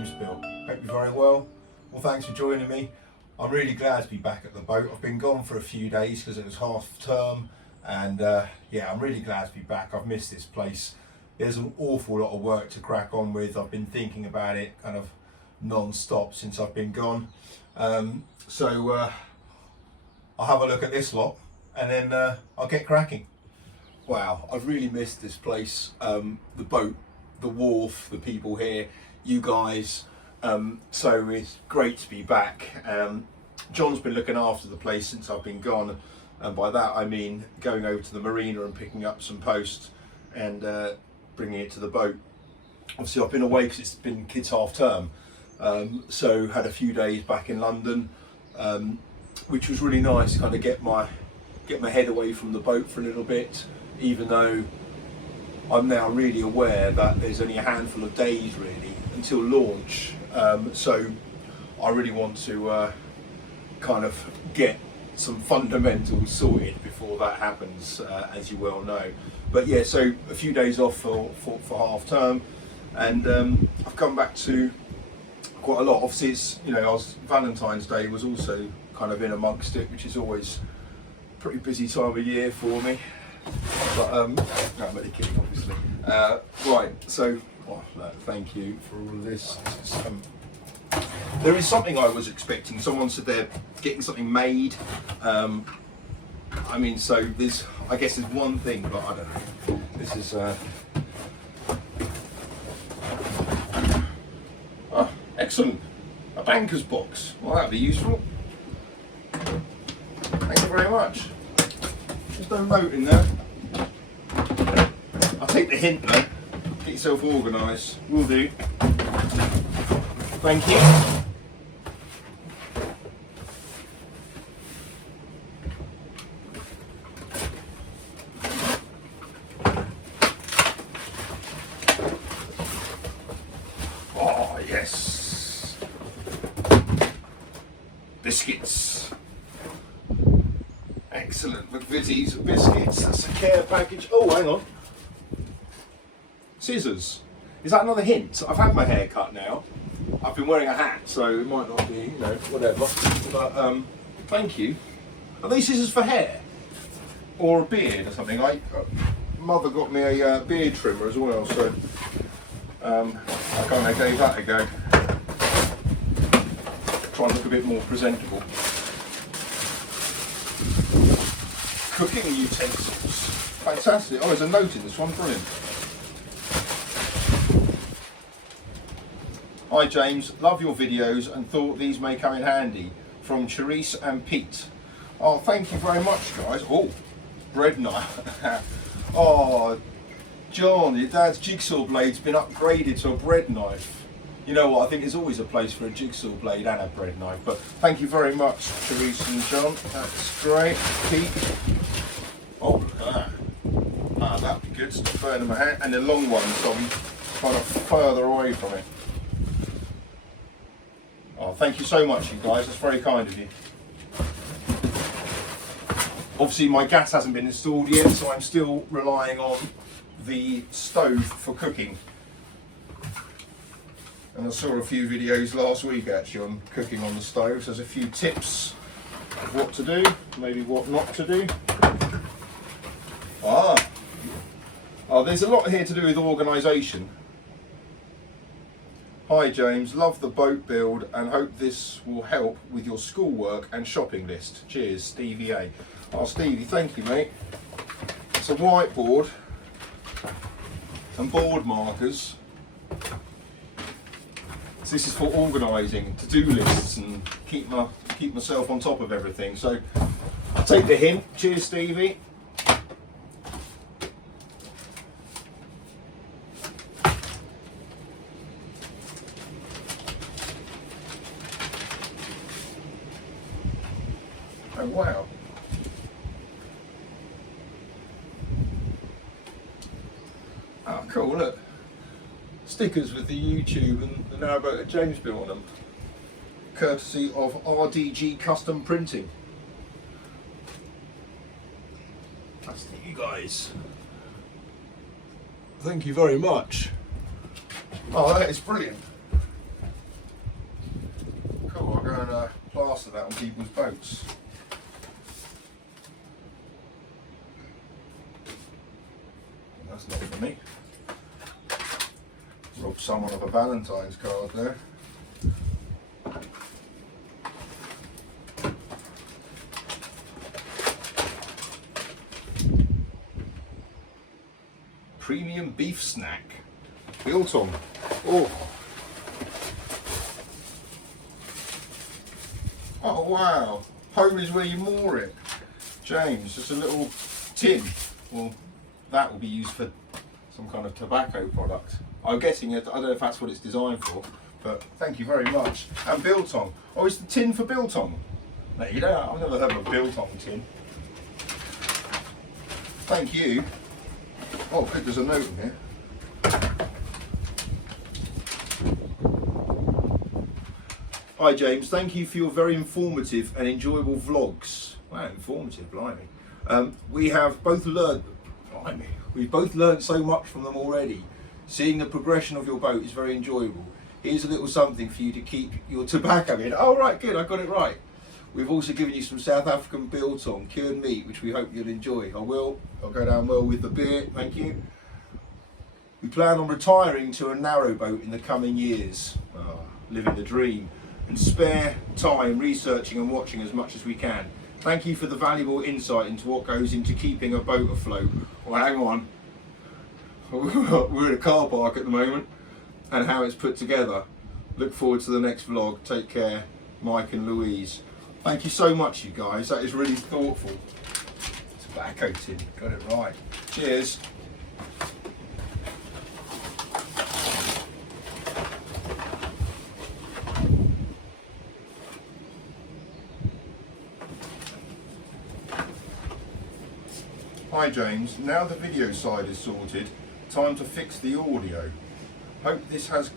James Bill. Hope you're very well. Well, thanks for joining me. I'm really glad to be back at the boat. I've been gone for a few days because it was half term, and yeah, I'm really glad to be back. I've missed this place. There's an awful lot of work to crack on with. I've been thinking about it kind of non-stop since I've been gone. So I'll have a look at this lot and then I'll get cracking. Wow, I've really missed this place. The boat, the wharf, the people here, you guys. So it's great to be back. John's been looking after the place since I've been gone, and by that I mean going over to the marina and picking up some post and bringing it to the boat. Obviously I've been away because it's been kids half term, so had a few days back in London, which was really nice to kind of get my head away from the boat for a little bit, even though I'm now really aware that there's only a handful of days really until launch. So I really want to kind of get some fundamentals sorted before that happens, as you well know. But yeah, so a few days off for half term, and I've come back to quite a lot. Obviously it's, you know, Valentine's Day was also kind of in amongst it, which is always a pretty busy time of year for me. But no, I'm only kidding, obviously. Right, so thank you for all of this. There is something I was expecting. Someone said they're getting something made. I mean, so there's, I guess there's one thing, but I don't know. This is excellent. A banker's box. Well, that'd be useful. Thank you very much. There's no note in there. I'll take the hint though. Get yourself organised. Will do. Thank you. Oh yes. Biscuits. Excellent. McVitie's biscuits. That's a care package. Oh, hang on. Scissors. Is that another hint? I've had my hair cut now. I've been wearing a hat, so it might not be, you know, whatever. But thank you. Are these scissors for hair? Or a beard or something? Mother got me a beard trimmer as well, so I kind of gave that a go. Try and look a bit more presentable. Cooking utensils. Fantastic. Oh, there's a note in this one. Brilliant. Hi James, love your videos and thought these may come in handy. From Charisse and Pete. Oh, thank you very much, guys. Oh, bread knife. Oh, John, your dad's jigsaw blade's been upgraded to a bread knife. You know what, I think there's always a place for a jigsaw blade and a bread knife, but thank you very much, Charisse and John. That's great. Pete. Oh, look at that. Ah, that'd be good. Stop burning my hand. And the long one, so I'm kind of further away from it. Oh, thank you so much, you guys. That's very kind of you. Obviously, my gas hasn't been installed yet, so I'm still relying on the stove for cooking. And I saw a few videos last week actually on cooking on the stove. So there's a few tips of what to do, maybe what not to do. Oh, there's a lot here to do with organisation. Hi James, love the boat build and hope this will help with your schoolwork and shopping list. Cheers, Stevie A. Oh Stevie, thank you mate. It's a whiteboard and board markers. So this is for organising to-do lists and keep myself on top of everything. So I'll take the hint. Cheers Stevie. Oh wow. Oh cool, look. Stickers with the YouTube and the Narrowboat James Bill on them. Courtesy of RDG Custom Printing. That's to you guys. Thank you very much. Oh, that is brilliant. plaster that on people's boats. That's not for me. Robbed someone of a Valentine's card there. Premium beef snack. Biltong. Oh. Oh wow. Home is where you moor it. James, just a little tin. Well, that will be used for some kind of tobacco product. I'm guessing it, I don't know if that's what it's designed for, but thank you very much. And biltong. Oh, it's the tin for biltong. No, you know, I've never heard of a biltong tin. Thank you. Oh, good, there's a note in here. Hi James, thank you for your very informative and enjoyable vlogs. Wow, informative, blimey. We've both learned so much from them already. Seeing the progression of your boat is very enjoyable. Here's a little something for you to keep your tobacco in. Oh right, good, I got it right. We've also given you some South African biltong, cured meat, which we hope you'll enjoy. I'll go down well with the beer, thank you. We plan on retiring to a narrowboat in the coming years. Oh, living the dream. And spare time researching and watching as much as we can. Thank you for the valuable insight into what goes into keeping a boat afloat. Well, hang on. We're in a car park at the moment and how it's put together. Look forward to the next vlog. Take care, Mike and Louise. Thank you so much, you guys. That is really thoughtful. Tobacco tin, got it right. Cheers. Hi James, now the video side is sorted, time to fix the audio. Hope this has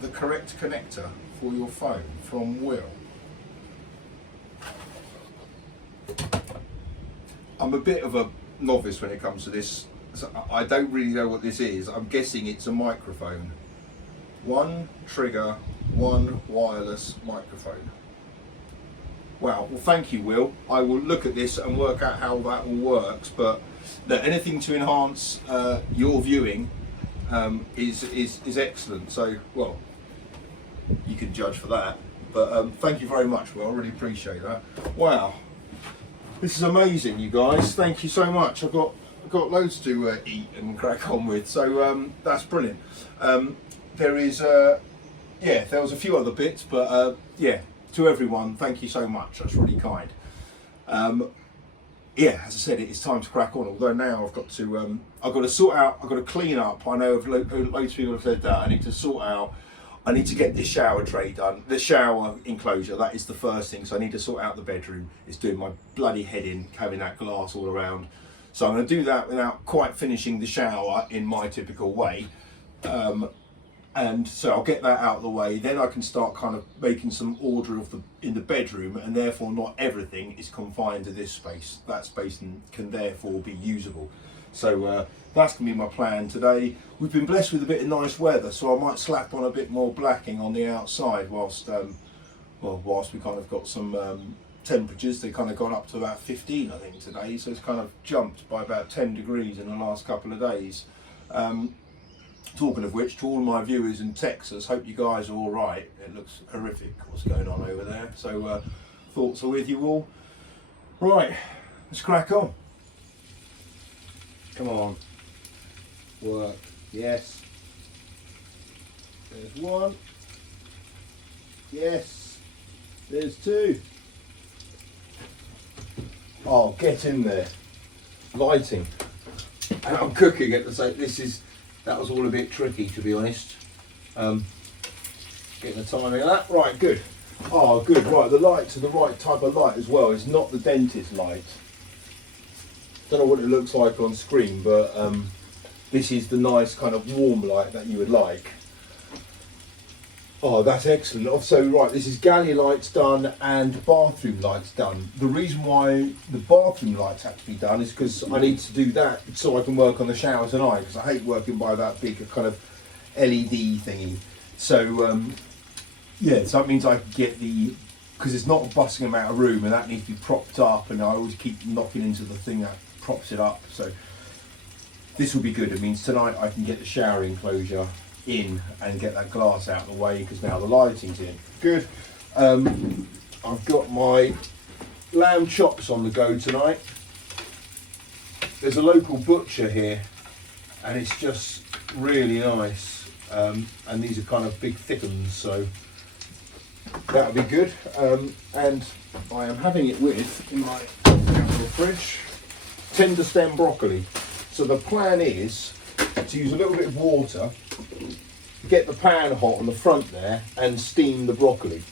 the correct connector for your phone. From Will. I'm a bit of a novice when it comes to this. So I don't really know what this is. I'm guessing it's a microphone. One trigger, one wireless microphone. Wow, well thank you Will. I will look at this and work out how that all works, but anything to enhance your viewing is excellent. So, well, you can judge for that. But thank you very much, Will. I really appreciate that. Wow, this is amazing, you guys. Thank you so much. I've got loads to eat and crack on with. So that's brilliant. There was a few other bits, but yeah. To everyone, thank you so much. That's really kind. Yeah, as I said, it's time to crack on. Although now I've got to sort out. I've got to clean up. I know loads of people have said that. I need to sort out. I need to get this shower tray done. The shower enclosure. That is the first thing. So I need to sort out the bedroom. It's doing my bloody head in having that glass all around. So I'm going to do that without quite finishing the shower in my typical way. And so I'll get that out of the way, then I can start kind of making some order in the bedroom, and therefore not everything is confined to this space. That space can therefore be usable. So that's going to be my plan today. We've been blessed with a bit of nice weather, so I might slap on a bit more blacking on the outside whilst we kind of got some temperatures. They kind of gone up to about 15 I think today, so it's kind of jumped by about 10 degrees in the last couple of days. Talking of which, to all my viewers in Texas, hope you guys are all right. It looks horrific what's going on over there. So thoughts are with you all. Right, let's crack on. Come on. Work. Yes. There's one. Yes. There's two. Oh, get in there. Lighting. And I'm cooking at the same. That was all a bit tricky, to be honest. Getting the timing of that. Right, good. Oh, good. Right, the lights are the right type of light as well. It's not the dentist light. Don't know what it looks like on screen, but this is the nice kind of warm light that you would like. Oh, that's excellent. So, right, this is galley lights done and bathroom lights done. The reason why the bathroom lights have to be done is because I need to do that so I can work on the showers and eye, because I hate working by that big kind of LED thingy. So, yeah, so that means I can get the because it's not a busting amount of room, and that needs to be propped up, and I always keep knocking into the thing that props it up. So this will be good. It means tonight I can get the shower enclosure in and get that glass out of the way, because now the lighting's in. Good. I've got my lamb chops on the go tonight. There's a local butcher here, and it's just really nice. And these are kind of big thick ones, so that'll be good. And I am having it with, in my little fridge, tender stem broccoli. So the plan is to use a little bit of water, get the pan hot on the front there, and steam the broccoli.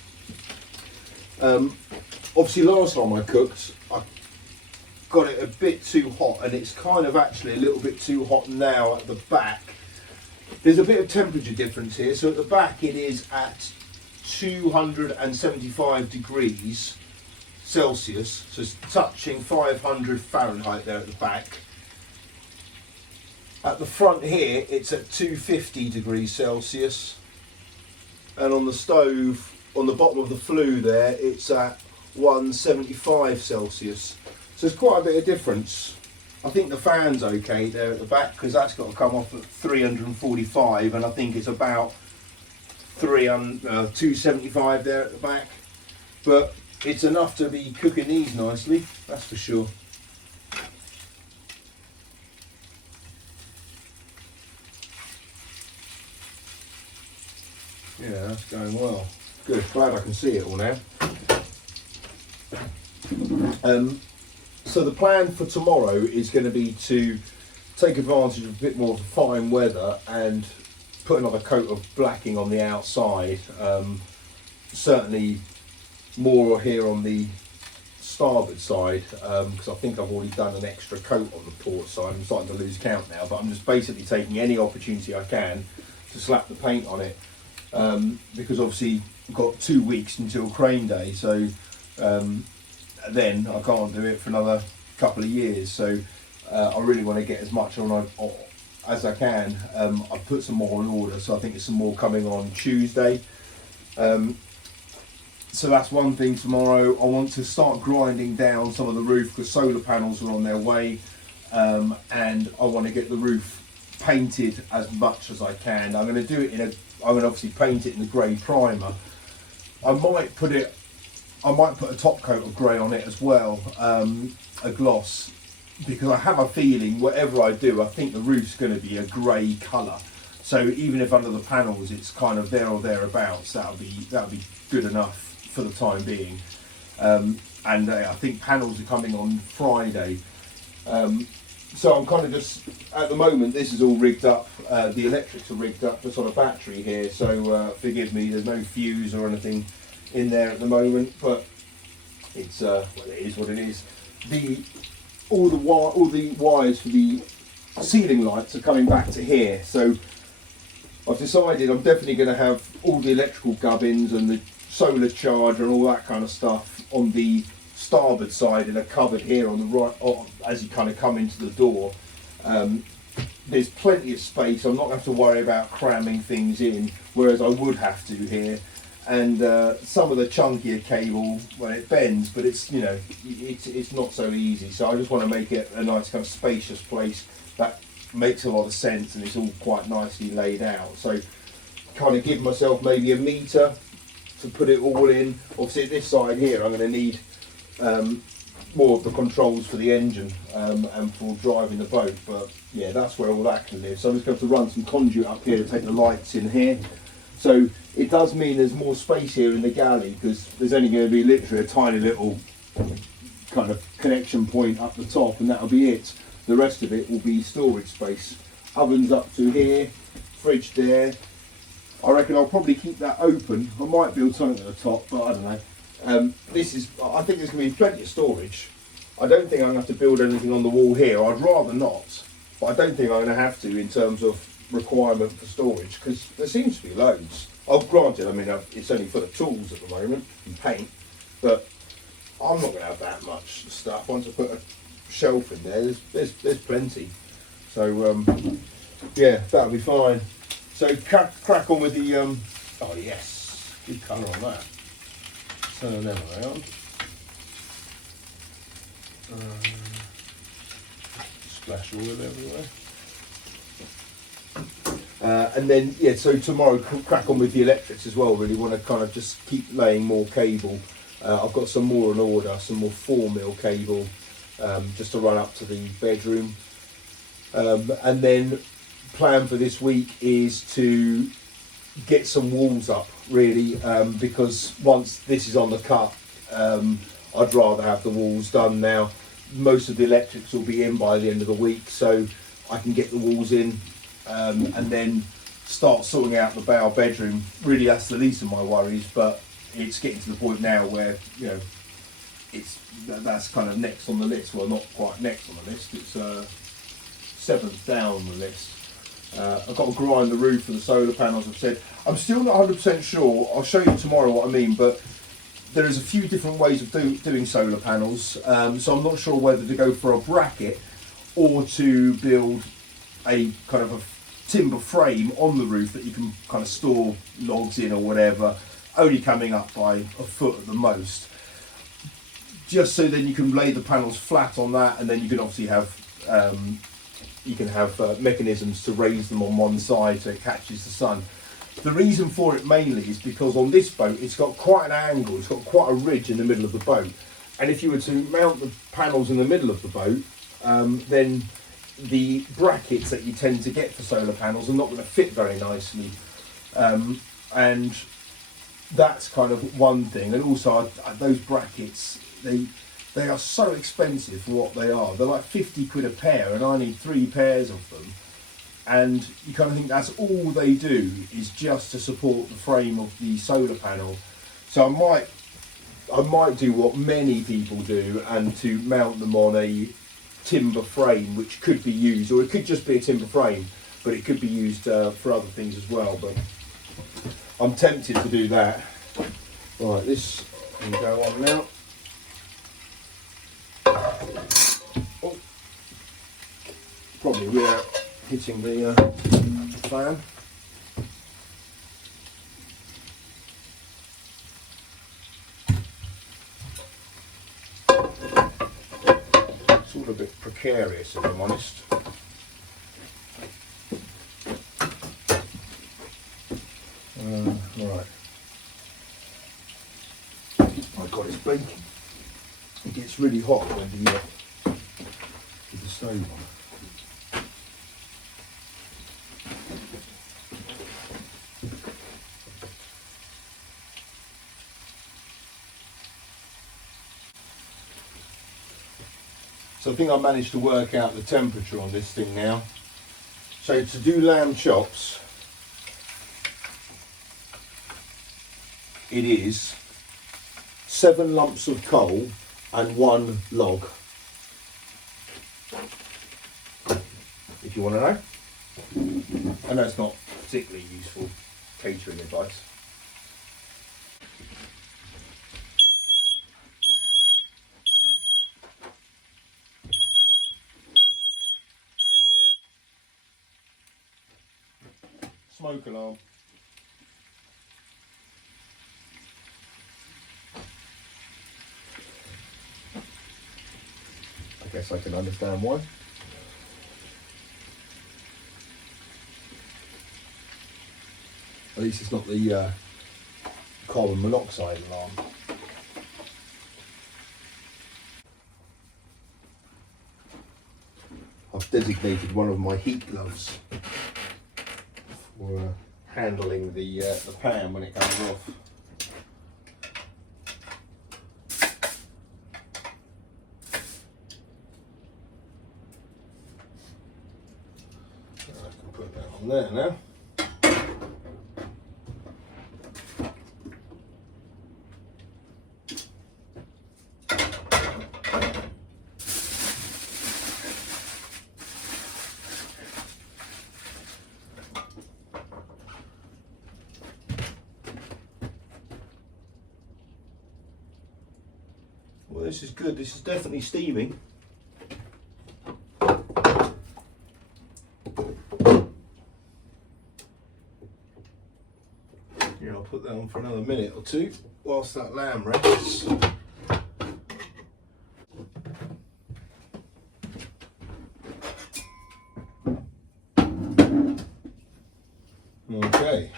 Obviously last time I cooked, I got it a bit too hot, and it's kind of actually a little bit too hot now at the back. There's a bit of temperature difference here. So at the back it is at 275 degrees Celsius, so it's touching 500 Fahrenheit there at the back. At the front here it's at 250 degrees Celsius, and on the stove on the bottom of the flue there it's at 175 Celsius. So there's quite a bit of difference. I think the fan's okay there at the back, because that's got to come off at 345, and I think it's about 275 there at the back. But it's enough to be cooking these nicely, that's for sure. Yeah, that's going well. Good, glad I can see it all now. So the plan for tomorrow is going to be to take advantage of a bit more of the fine weather and put another coat of blacking on the outside. Certainly more here on the starboard side, because I think I've already done an extra coat on the port side. I'm starting to lose count now, but I'm just basically taking any opportunity I can to slap the paint on it, because obviously I've got 2 weeks until crane day, so then I can't do it for another couple of years. So I really want to get as much on as I can. I've put some more on order, so I think there's some more coming on Tuesday. So that's one thing tomorrow. I want to start grinding down some of the roof, because solar panels are on their way, and I want to get the roof painted as much as I can. I'm going to do it I'm going to obviously paint it in the grey primer. I might put a top coat of grey on it as well, a gloss, because I have a feeling whatever I do, I think the roof's going to be a grey colour. So even if under the panels it's kind of there or thereabouts, that'll be good enough for the time being. And I think panels are coming on Friday. So I'm kind of just, at the moment, this is all rigged up. The electrics are rigged up just on a battery here, so forgive me, there's no fuse or anything in there at the moment, but it's well, it is what it is. All the wires for the ceiling lights are coming back to here, so I've decided I'm definitely going to have all the electrical gubbins and the solar charger and all that kind of stuff on the starboard side in a cupboard here on the right, as you kind of come into the door. There's plenty of space. I'm not going to have to worry about cramming things in, whereas I would have to here. And some of the chunkier cable, well, it bends, but it's, you know, it's not so easy. So I just want to make it a nice kind of spacious place that makes a lot of sense, and it's all quite nicely laid out. So kind of give myself maybe a metre to put it all in. Obviously at this side here I'm going to need more of the controls for the engine and for driving the boat, but yeah, that's where all that can live. So I'm just going to have to run some conduit up here to take the lights in here. So it does mean there's more space here in the galley, because there's only going to be literally a tiny little kind of connection point up the top, and that'll be it. The rest of it will be storage space. Ovens up to here, fridge there. I reckon I'll probably keep that open. I might build something at the top, but I don't know. I think there's going to be plenty of storage. I don't think I'm going to have to build anything on the wall here. I'd rather not, but I don't think I'm going to have to in terms of requirement for storage, because there seems to be loads. Oh, granted, I mean, it's only full of tools at the moment and paint, but I'm not going to have that much stuff. Once I put a shelf in there, there's plenty. So yeah, that'll be fine. So crack on with the oh yes, good colour on that. turn them around. Splash oil everywhere. And then, yeah, so tomorrow crack on with the electrics as well. Really want to kind of just keep laying more cable. I've got some more on order, some more 4mm cable, just to run up to the bedroom. And then plan for this week is to get some walls up, really, because once this is on the cut, I'd rather have the walls done now. Most of the electrics will be in by the end of the week, so I can get the walls in, and then start sorting out the bow bedroom. Really, that's the least of my worries, but it's getting to the point now where, you know, that's kind of next on the list. Well, not quite next on the list, it's 7th down on the list. I've got to grind the roof for the solar panels, I've said. I'm still not 100% sure, I'll show you tomorrow what I mean, but there is a few different ways of doing solar panels, so I'm not sure whether to go for a bracket or to build a kind of a timber frame on the roof that you can kind of store logs in or whatever, only coming up by a foot at the most, just so then you can lay the panels flat on that, and then you can obviously have mechanisms to raise them on one side so it catches the sun. The reason for it mainly is because on this boat it's got quite an angle, it's got quite a ridge in the middle of the boat, and if you were to mount the panels in the middle of the boat, then the brackets that you tend to get for solar panels are not going to fit very nicely, and that's kind of one thing. And also those brackets, they are so expensive for what they are. They're like 50 quid a pair, and I need 3 pairs of them. And you kind of think that's all they do is just to support the frame of the solar panel. So I might do what many people do, and to mount them on a timber frame, which could be used, or it could just be a timber frame, but it could be used for other things as well. But I'm tempted to do that. Right, this can go on now. Oh, probably without hitting the fan. It's all a bit precarious, if I'm honest. Right. Oh God, it's baking. It gets really hot when with the stove on. So I think I managed to work out the temperature on this thing now. So to do lamb chops, it is 7 lumps of coal and 1 log. If you want to know. I know it's not particularly useful catering advice. Smoke alarm. I guess I can understand why. At least it's not the carbon monoxide alarm. I've designated one of my heat gloves for handling the pan when it comes off. I can put that on there now. Well, this is good. This is definitely steaming. Yeah, I'll put that on on for another minute or two whilst that lamb rests. Okay.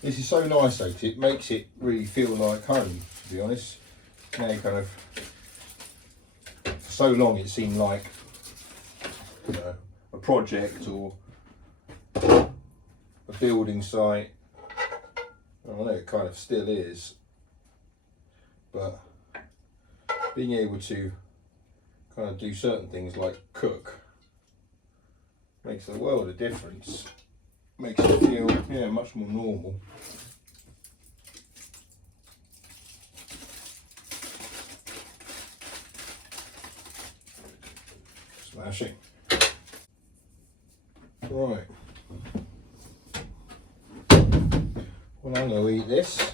This is so nice though, because it makes it really feel like home, to be honest. Now you kind of, for so long it seemed like, you know, a project or a building site. I know it kind of still is, but being able to kind of do certain things like cook makes a world of difference. Makes it feel, yeah, much more normal. Smashing. Right. Well, I'm going to eat this.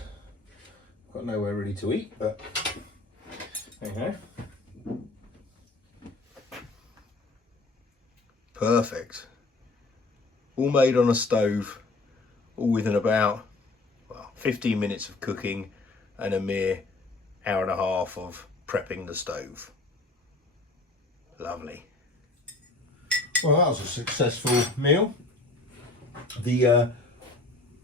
Got nowhere really to eat, but okay. Perfect. All made on a stove, all within about 15 minutes of cooking and a mere hour and a half of prepping the stove. Lovely. Well, that was a successful meal. The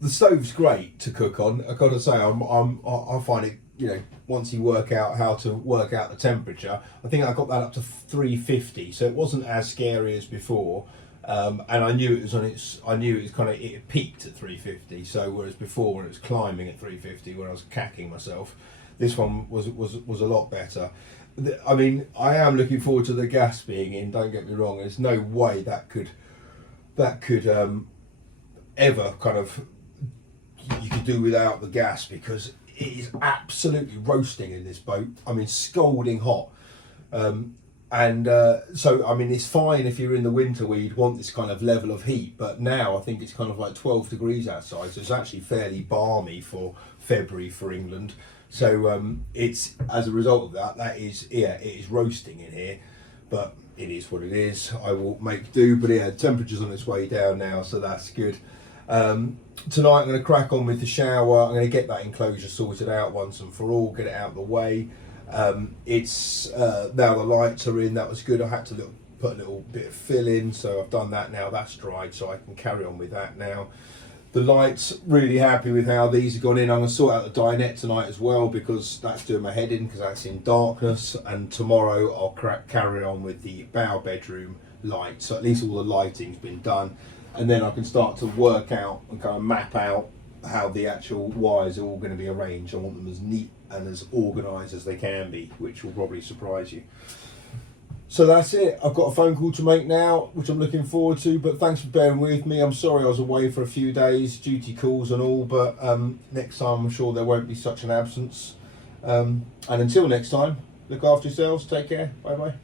stove's great to cook on. I've got to say, I find it, you know, once you work out how to work out the temperature, I think I got that up to 350, so it wasn't as scary as before. And I knew it was on its. I knew it was kind of, it peaked at 350. So whereas before, when it was climbing at 350, when I was cacking myself, this one was a lot better. I mean, I am looking forward to the gas being in. Don't get me wrong. There's no way that could ever kind of, you could do without the gas, because it is absolutely roasting in this boat. I mean, scalding hot. So, I mean, it's fine if you're in the winter where you'd want this kind of level of heat, but now I think it's kind of like 12 degrees outside, so it's actually fairly balmy for February for England. So it's, as a result of that, that is, yeah, it is roasting in here, but it is what it is. I will make do, but yeah, temperature's on its way down now, so that's good. Tonight I'm going to crack on with the shower. I'm going to get that enclosure sorted out once and for all, get it out of the way. It's now the lights are in. That was good. I had to put a little bit of fill in, so I've done that now. That's dried, so I can carry on with that now. The lights, really happy with how these have gone in. I'm going to sort out the dinette tonight as well, because that's doing my head in, because that's in darkness. And tomorrow I'll carry on with the bow bedroom light, so at least all the lighting's been done, and then I can start to work out and kind of map out how the actual wires are all going to be arranged. I want them as neat and as organised as they can be, which will probably surprise you. So that's it. I've got a phone call to make now, which I'm looking forward to, but thanks for bearing with me. I'm sorry I was away for a few days, duty calls and all, but next time I'm sure there won't be such an absence. And until next time, look after yourselves, take care, bye bye.